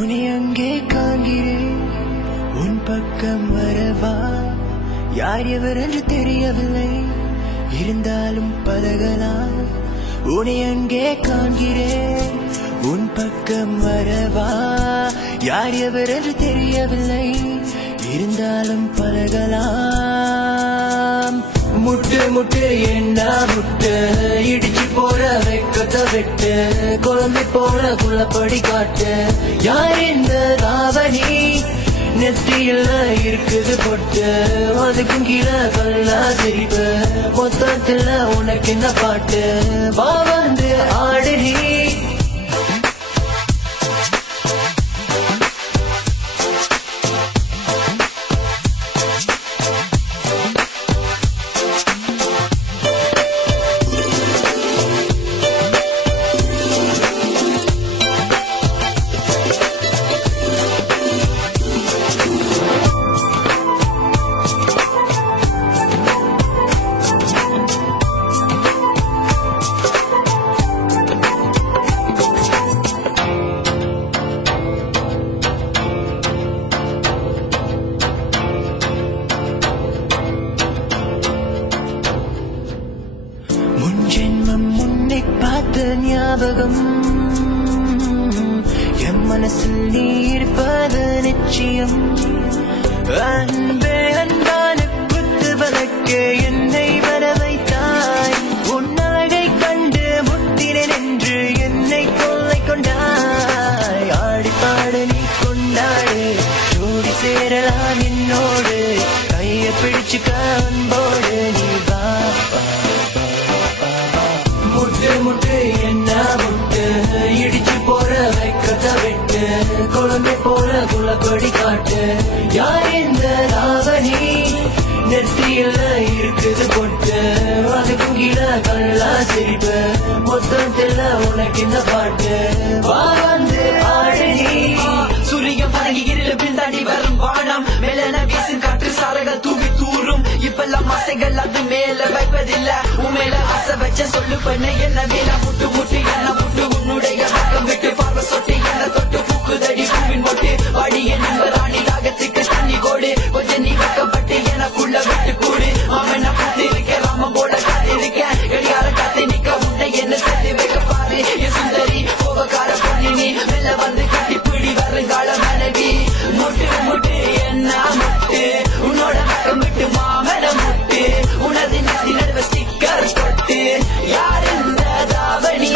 உன்னை அங்கே காண்கிறேன், உன் பக்கம் வரவா? யார் எவர் என்று தெரியவில்லை, இருந்தாலும் பழகலாம். உன்னை அங்கே காண்கிறேன், உன் பக்கம் வரவா? யார் எவர் என்று தெரியவில்லை, இருந்தாலும் பழகலாம். முட்டு முட்டு என்ன முட்டு, இடிச்சு போற வெக்கத்த வெட்டு, குழம்பி போற குள்ளப்படி காட்டு. யார் இந்த ராவணி, நெத்தியில இருக்குது பொட்டு, அதுக்கும் கீழே கல்லா சிரிப்பு. மொத்தத்துல உனக்கு என்ன பாட்டு, வா வந்து ஆடு நீ. பார்த்த ஞாபகம் என் மனசில் நீ இருப்பது நிச்சயம். அன்பே அன்பான குத்து வழக்கே என்னை வர வைத்தாய், உன் அழகை கண்டு முத்தினேன் என்று என்னை கொள்ளை கொண்டாய். ஆடி பாடு நீ கொண்டாடு, ஜோடி சேரலாம் என்னோடு, கைய பிடிச்சுக்க அன்போடு நீ வா. முட்டு முட்டு என்ன முட்டு, இடிச்சு போற வைக்கத்த வெட்டு, குழந்தை போல குளப்படி காட்டு. யார் இந்த ராவணி, நெத்தியில இருக்குது பொட்டு, அதுக்கும் கீழே கல்லா சிரிப்பு. மொத்தத்துல உனக்கு இந்த பாட்டு, வா வந்து ஆடு நீ. சூரியன் பறங்கி இருள பின்தாண்டி வரும் வானம், மேலன வீசும் காற்று சாலைகள் தூவி தூரும். இப்பெல்லாம் ஆசைகள் அது மேல வைப்பதில்ல, உன் மேல ஆசை வச்ச சொல்லு பண்ண என்ன வேலை. முட்டு முட்டு என்ன முட்டு, உன்னுடைய பக்கம் விட்டு பார்வை சொட்டு என்ன தொட்டு பூக்குதடி பூவின் மொட்டு. வாடி என் ராணி தாகத்துக்கு தண்ணி கோடு, கொஞ்சம் நீ வைக்கப்பட்டு எனக்குள்ள விட்டு கூடு. அவன் பார்த்து இருக்க ராம போல காத்திருக்க, கடிகார காத்து நிக்க உன்னை என்ன சேர்த்து வைக்க பாரு. என் சுந்தரி கோபக்கார பொண்ணு நீ, மெல்ல வந்து கட்டி பிடி வருங்கால மனைவி. முட்டு முட்டு என்ன முட்டு, உன்னோட பக்கம் விட்டு மாமன முட்டு, உனது நெத்தி நடுவ ஸ்டிக்கர் தொட்டு. யார் இந்த தாவணி,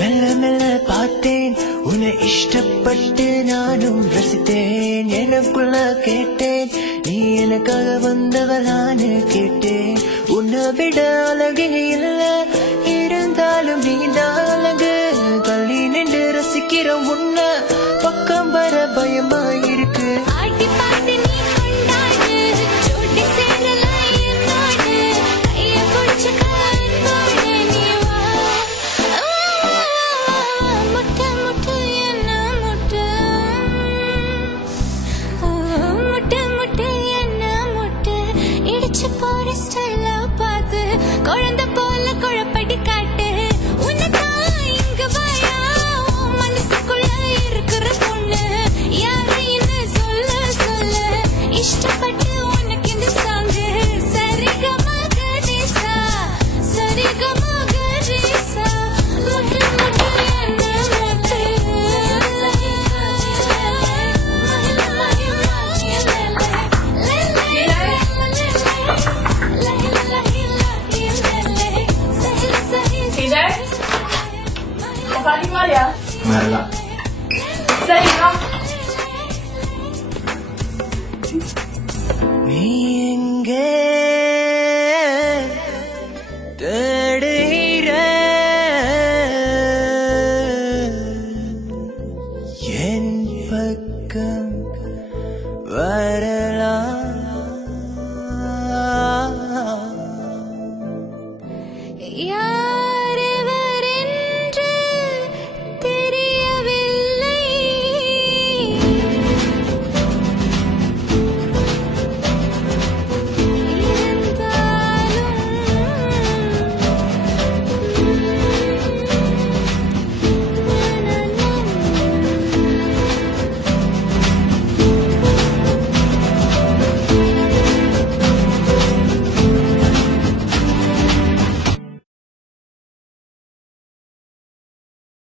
மெல்ல மெல்ல பார்த்தேன் உன்னை இஷ்டப்பட்டு நானும் ரசித்தேன். எனக்குள்ள கேட்டேன், நீ எனக்காக வந்தவளான்னு கேட்டேன். உன்னை விட அழகே இல்ல, இருந்தாலும் நீதான் அழகு. தள்ளி நின்று ரசிக்கிற உன்னை பக்கம் வர பயமாயிருக்கு. குழந்தை போல குழ வேறலாம் சரிங்களா? நீ எங்கே